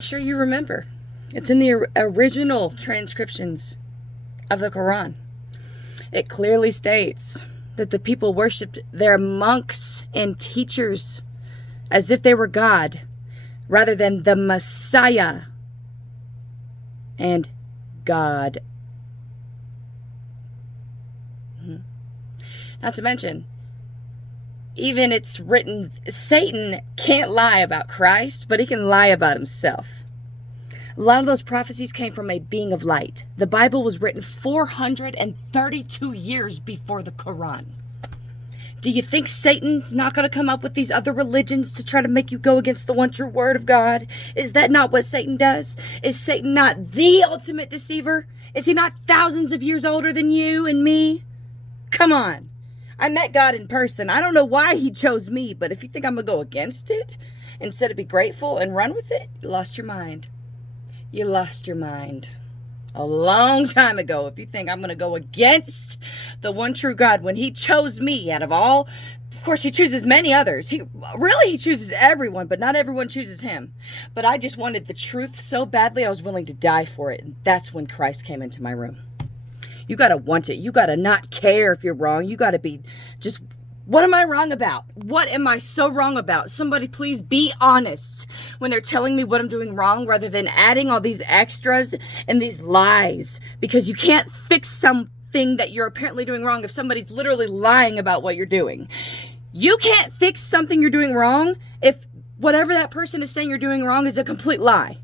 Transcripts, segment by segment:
Sure you remember. It's in the original transcriptions of the Quran. It clearly states that the people worshipped their monks and teachers as if they were God, rather than the Messiah and God. Not to mention, even it's written, Satan can't lie about Christ, but he can lie about himself. A lot of those prophecies came from a being of light. The Bible was written 432 years before the Quran. Do you think Satan's not going to come up with these other religions to try to make you go against the one true word of God? Is that not what Satan does? Is Satan not the ultimate deceiver? Is he not thousands of years older than you and me? Come on. I met God in person. I don't know why he chose me, but if you think I'm going to go against it instead of be grateful and run with it, you lost your mind. You lost your mind a long time ago if you think I'm going to go against the one true God when he chose me out of all. Of course, he chooses many others. He chooses everyone, but not everyone chooses him. But I just wanted the truth so badly, I was willing to die for it. And that's when Christ came into my room. You got to want it. You got to not care if you're wrong. You got to be just, what am I wrong about? What am I so wrong about? Somebody please be honest when they're telling me what I'm doing wrong, rather than adding all these extras and these lies, because you can't fix something that you're apparently doing wrong if somebody's literally lying about what you're doing. You can't fix something you're doing wrong if whatever that person is saying you're doing wrong is a complete lie.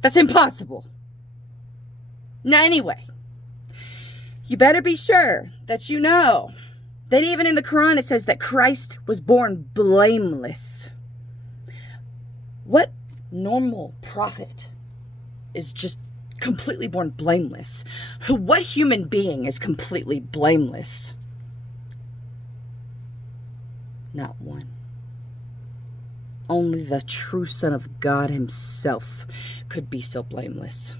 That's impossible. Now, anyway, you better be sure that you know that even in the Quran it says that Christ was born blameless. What normal prophet is just completely born blameless? What human being is completely blameless? Not one. Only the true Son of God himself could be so blameless.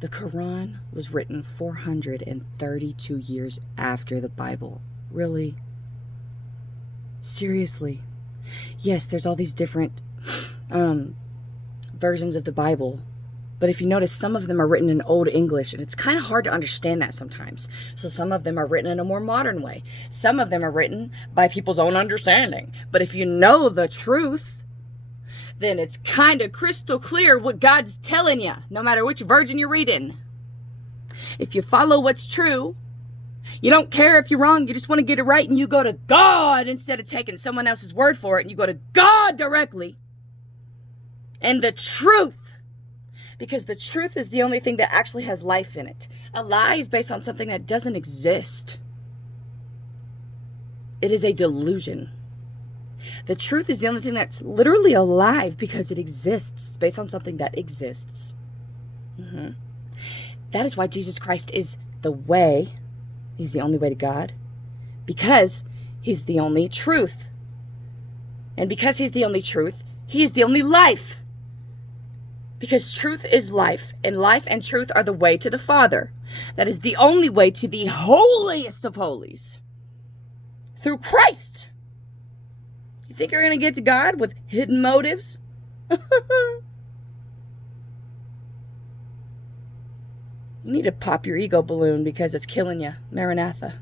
The Quran was written 432 years after the Bible. Really? Seriously? Yes, there's all these different versions of the Bible. But if you notice, some of them are written in Old English, and it's kind of hard to understand that sometimes. So some of them are written in a more modern way. Some of them are written by people's own understanding. But if you know the truth, then it's kind of crystal clear what God's telling you, no matter which version you're reading. If you follow what's true, you don't care if you're wrong, you just want to get it right, and you go to God instead of taking someone else's word for it, and you go to God directly. And the truth, because the truth is the only thing that actually has life in it. A lie is based on something that doesn't exist. It is a delusion. The truth is the only thing that's literally alive because it exists, based on something that exists. That is why Jesus Christ is the way. He's the only way to God, because he's the only truth. And because he's the only truth, he is the only life. Because truth is life, and life and truth are the way to the Father. That is the only way to the holiest of holies, through Christ. You think you're going to get to God with hidden motives? You need to pop your ego balloon because it's killing you. Maranatha.